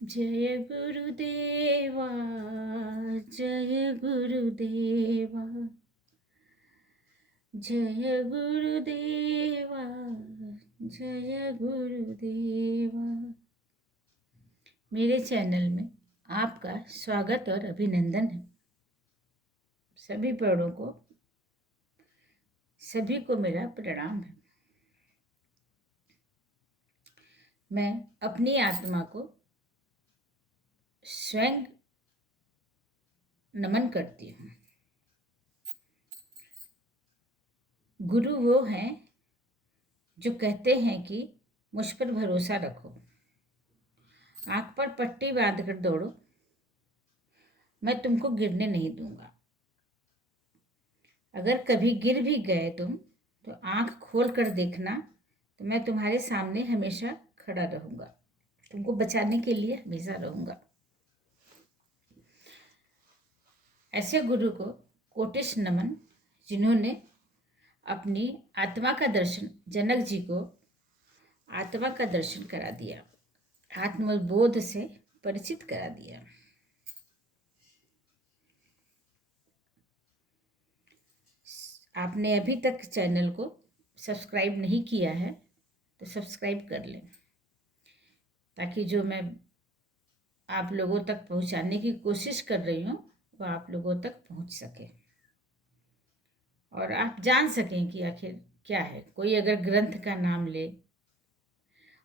जय गुरुदेवा, जय गुरुदेवा, जय गुरुदेवा, जय गुरुदेवा। मेरे चैनल में आपका स्वागत और अभिनंदन है। सभी को मेरा प्रणाम है। मैं अपनी आत्मा को स्वयं नमन करती हूँ। गुरु वो हैं जो कहते हैं कि मुझ पर भरोसा रखो, आंख पर पट्टी बांध कर दौड़ो, मैं तुमको गिरने नहीं दूंगा। अगर कभी गिर भी गए तुम तो आंख खोल कर देखना, तो मैं तुम्हारे सामने हमेशा खड़ा रहूंगा, तुमको बचाने के लिए हमेशा रहूंगा। ऐसे गुरु को कोटिश नमन, जिन्होंने अपनी आत्मा का दर्शन, जनक जी को आत्मा का दर्शन करा दिया, आत्मबोध से परिचित करा दिया। आपने अभी तक चैनल को सब्सक्राइब नहीं किया है तो सब्सक्राइब कर लें, ताकि जो मैं आप लोगों तक पहुंचाने की कोशिश कर रही हूँ वो आप लोगों तक पहुंच सके और आप जान सकें कि आखिर क्या है। कोई अगर ग्रंथ का नाम ले,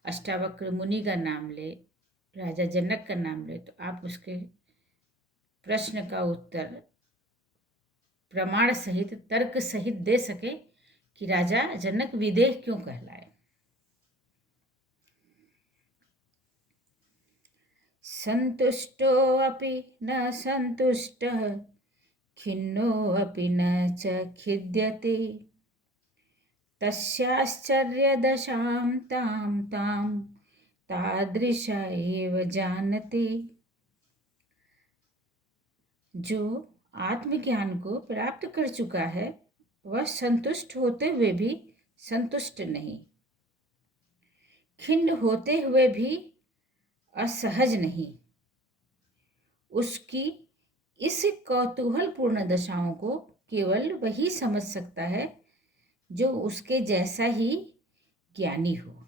अष्टावक्र मुनि का नाम ले, राजा जनक का नाम ले, तो आप उसके प्रश्न का उत्तर प्रमाण सहित, तर्क सहित दे सके कि राजा जनक विदेह क्यों कहलाए। संतुष्टोऽपि न संतुष्टः, खिन्नोऽपि न च खिद्यते, तस्याश्चर्यदशां तां तां तादृश एव जानते। जो आत्मज्ञान को प्राप्त कर चुका है वह संतुष्ट होते हुए भी संतुष्ट नहीं, खिन्न होते हुए भी असहज नहीं। उसकी इस कौतूहलपूर्ण दशाओं को केवल वही समझ सकता है जो उसके जैसा ही ज्ञानी हो।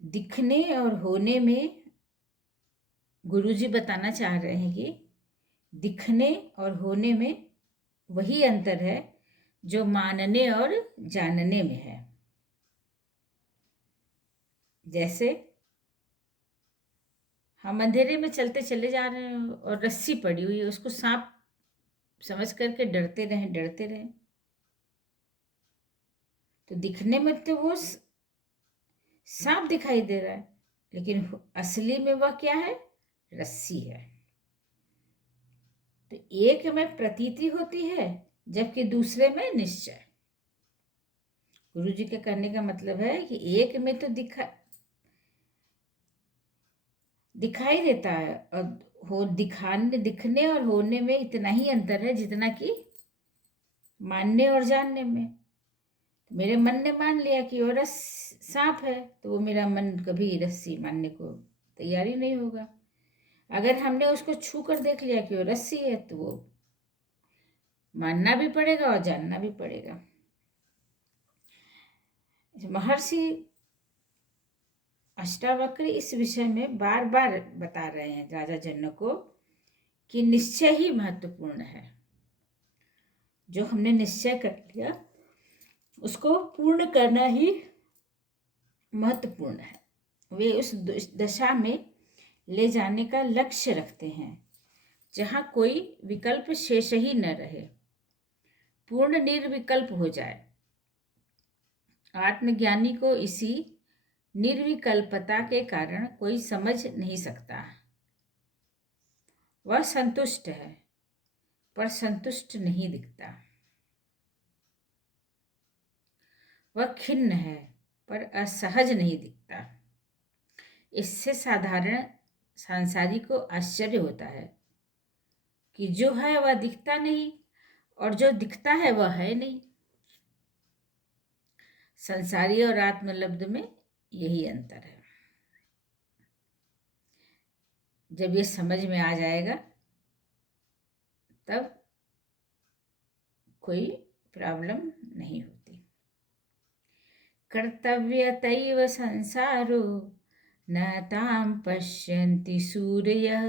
दिखने और होने में गुरुजी बताना चाह रहे हैं कि दिखने और होने में वही अंतर है जो मानने और जानने में है। जैसे हम अंधेरे में चलते चले जा रहे हैं और रस्सी पड़ी हुई है, उसको सांप समझ करके डरते रहें, तो दिखने में तो वो सांप दिखाई दे रहा है, लेकिन असली में वह क्या है? रस्सी है। तो एक में प्रतीति होती है जबकि दूसरे में निश्चय। गुरु जी के कहने का मतलब है कि एक में तो दिखाई देता है और दिखने और होने में इतना ही अंतर है जितना कि मानने और जानने में। तो मेरे मन ने मान लिया कि वो सांप है, तो वो मेरा मन कभी रस्सी मानने को तैयारी नहीं होगा। अगर हमने उसको छू कर देख लिया कि वो रस्सी है, तो वो मानना भी पड़ेगा और जानना भी पड़ेगा। महर्षि अष्टावक्र इस विषय में बार बार बता रहे हैं राजा जनक को कि निश्चय ही महत्वपूर्ण है। जो हमने निश्चय कर लिया उसको पूर्ण करना ही महत्वपूर्ण है। वे उस दशा में ले जाने का लक्ष्य रखते हैं जहाँ कोई विकल्प शेष ही न रहे, पूर्ण निर्विकल्प हो जाए। आत्मज्ञानी को इसी निर्विकल्पता के कारण कोई समझ नहीं सकता। वह संतुष्ट है पर संतुष्ट नहीं दिखता, वह खिन्न है पर असहज नहीं दिखता। इससे साधारण सांसारिक को आश्चर्य होता है कि जो है वह दिखता नहीं और जो दिखता है वह है नहीं। संसारी और आत्मलब्ध में यही अंतर है। जब ये समझ में आ जाएगा तब कोई प्रॉब्लम नहीं होती। कर्तव्यतैव संसारो न तां पश्यन्ति सूरयः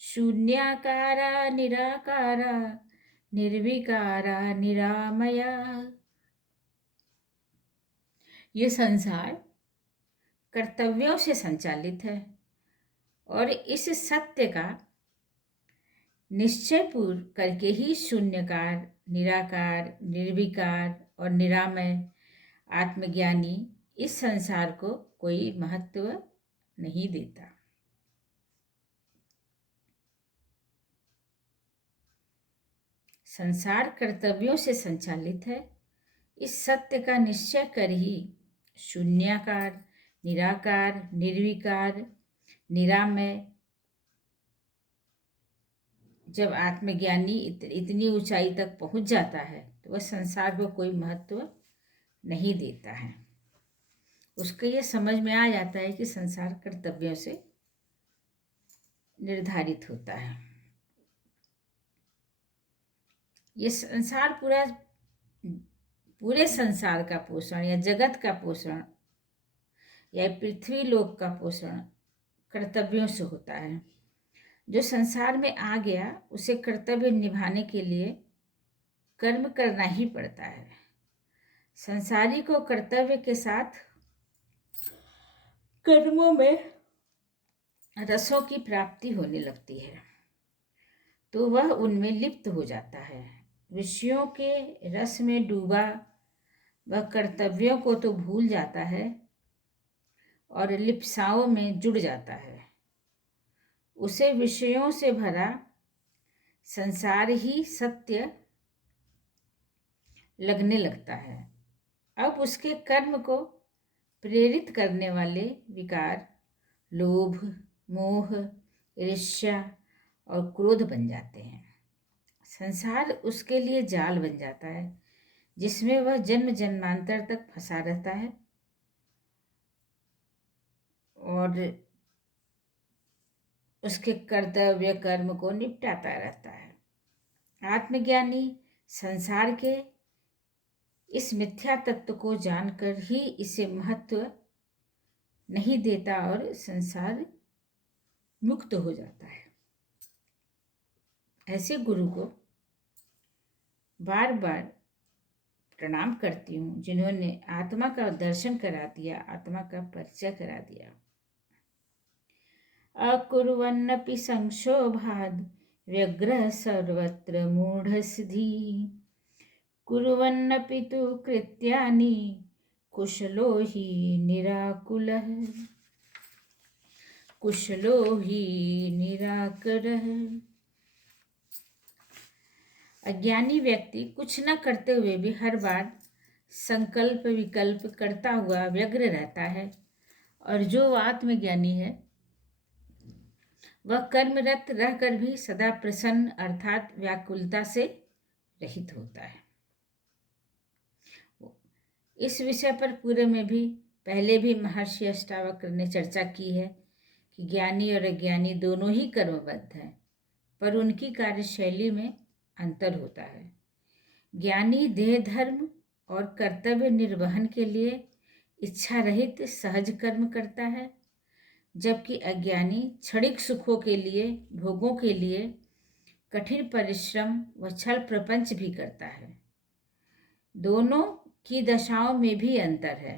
शून्याकारा निराकारा निर्विकारा निरामया। ये संसार कर्तव्यों से संचालित है और इस सत्य का निश्चय पूर्व करके ही शून्यकार, निराकार, निर्विकार और निरामय आत्मज्ञानी इस संसार को कोई महत्व नहीं देता। संसार कर्तव्यों से संचालित है, इस सत्य का निश्चय कर ही शून्याकार, निराकार, निर्विकार, निरामय जब आत्मज्ञानी इतनी ऊंचाई तक पहुंच जाता है तो वह संसार को कोई महत्व नहीं देता है। उसको ये समझ में आ जाता है कि संसार कर्तव्यों से निर्धारित होता है। ये संसार पूरे संसार का पोषण या जगत का पोषण या पृथ्वी लोक का पोषण कर्तव्यों से होता है। जो संसार में आ गया उसे कर्तव्य निभाने के लिए कर्म करना ही पड़ता है। संसारी को कर्तव्य के साथ कर्मों में रसों की प्राप्ति होने लगती है तो वह उनमें लिप्त हो जाता है। विषयों के रस में डूबा वह कर्तव्यों को तो भूल जाता है और लिप्साओं में जुड़ जाता है। उसे विषयों से भरा संसार ही सत्य लगने लगता है। अब उसके कर्म को प्रेरित करने वाले विकार लोभ, मोह, ईर्ष्या और क्रोध बन जाते हैं। संसार उसके लिए जाल बन जाता है जिसमें वह जन्म जन्मांतर तक फंसा रहता है और उसके कर्तव्य कर्म को निपटाता रहता है। आत्मज्ञानी संसार के इस मिथ्या तत्व को जानकर ही इसे महत्व नहीं देता और संसार मुक्त हो जाता है। ऐसे गुरु को बार बार प्रणाम करती हूँ जिन्होंने आत्मा का दर्शन करा दिया, आत्मा का परिचय करा दिया। अकुर्वन्नपि संक्षोभाद् व्यग्रः सर्वत्र मूढसिद्धि कुर्वन्नपि तु कृत्यानि कुशलो हि निराकुलः कुशलो हि निराकरः। अज्ञानी व्यक्ति कुछ न करते हुए भी हर बार संकल्प विकल्प करता हुआ व्यग्र रहता है और जो आत्मज्ञानी है वह कर्मरत रहकर भी सदा प्रसन्न अर्थात व्याकुलता से रहित होता है। इस विषय पर पूरे में भी पहले भी महर्षि अष्टावक्र ने चर्चा की है कि ज्ञानी और अज्ञानी दोनों ही कर्मबद्ध हैं पर उनकी कार्यशैली में अंतर होता है। ज्ञानी देह धर्म और कर्तव्य निर्वहन के लिए इच्छा रहित सहज कर्म करता है जबकि अज्ञानी क्षणिक सुखों के लिए, भोगों के लिए कठिन परिश्रम व छल प्रपंच भी करता है। दोनों की दशाओं में भी अंतर है।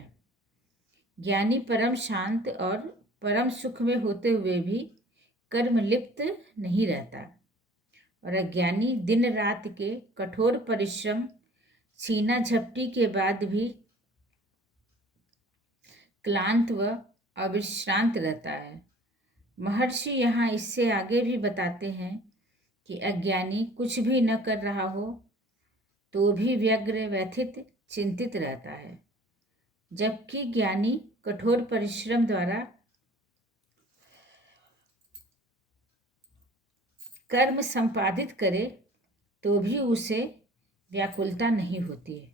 ज्ञानी परम शांत और परम सुख में होते हुए भी कर्म लिप्त नहीं रहता और अज्ञानी दिन रात के कठोर परिश्रम छीना झपटी के बाद भी क्लांत व अविश्रांत रहता है। महर्षि यहाँ इससे आगे भी बताते हैं कि अज्ञानी कुछ भी न कर रहा हो तो भी व्यग्र, व्यथित, चिंतित रहता है जबकि ज्ञानी कठोर परिश्रम द्वारा कर्म संपादित करे तो भी उसे व्याकुलता नहीं होती है।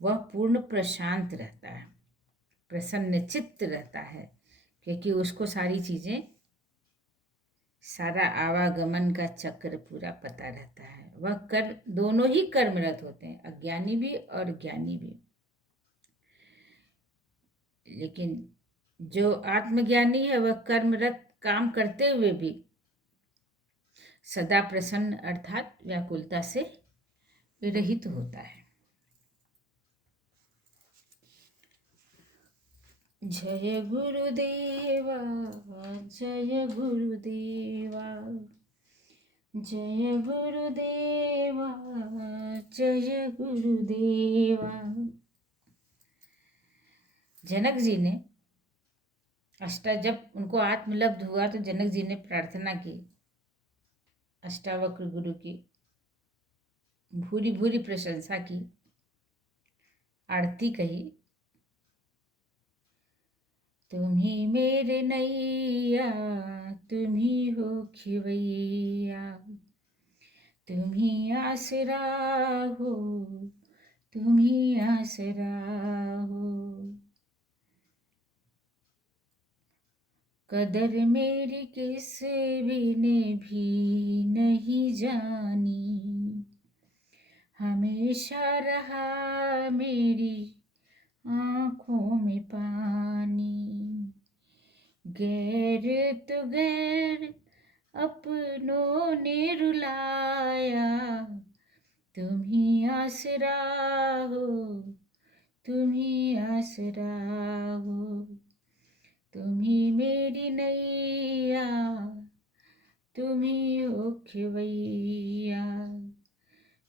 वह पूर्ण प्रशांत रहता है, प्रसन्न चित्त रहता है क्योंकि उसको सारी चीज़ें सारा आवागमन का चक्र पूरा पता रहता है। वह दोनों ही कर्मरत होते हैं, अज्ञानी भी और ज्ञानी भी। लेकिन जो आत्मज्ञानी है वह कर्मरत काम करते हुए भी सदा प्रसन्न अर्थात व्याकुलता से रहित होता है। जय गुरुदेवा, जय गुरुदेवा, जय गुरुदेवा, जय गुरुदेवा। जनक जी ने जब उनको आत्मलब्ध हुआ तो जनक जी ने प्रार्थना की, अष्टावक्र गुरु की भूरी भूरी प्रशंसा की, आरती कही। तुम ही मेरे नैया, तुम ही हो खिवैया, तुम ही आसरा हो, तुम ही आसरा हो। कदर मेरी किसी ने भी नहीं जानी, हमेशा रहा मेरी आँखों में पानी। गैर तो गैर अपनों ने रुलाया, तुम ही आसरा हो, तुम ही आसरा हो। तुम ही मेरी नैया, तुम ही हो खिवैया,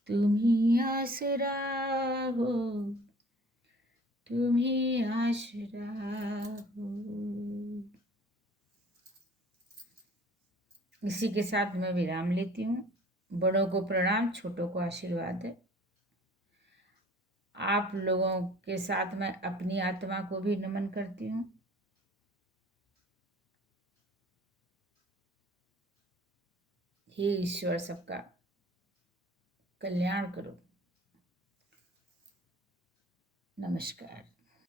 तुम ही आसरा हो, तुम ही आसरा हो। इसी के साथ मैं विराम लेती हूँ। बड़ों को प्रणाम, छोटों को आशीर्वाद है। आप लोगों के साथ मैं अपनी आत्मा को भी नमन करती हूँ। हे ईश्वर, सबका कल्याण करो। नमस्कार।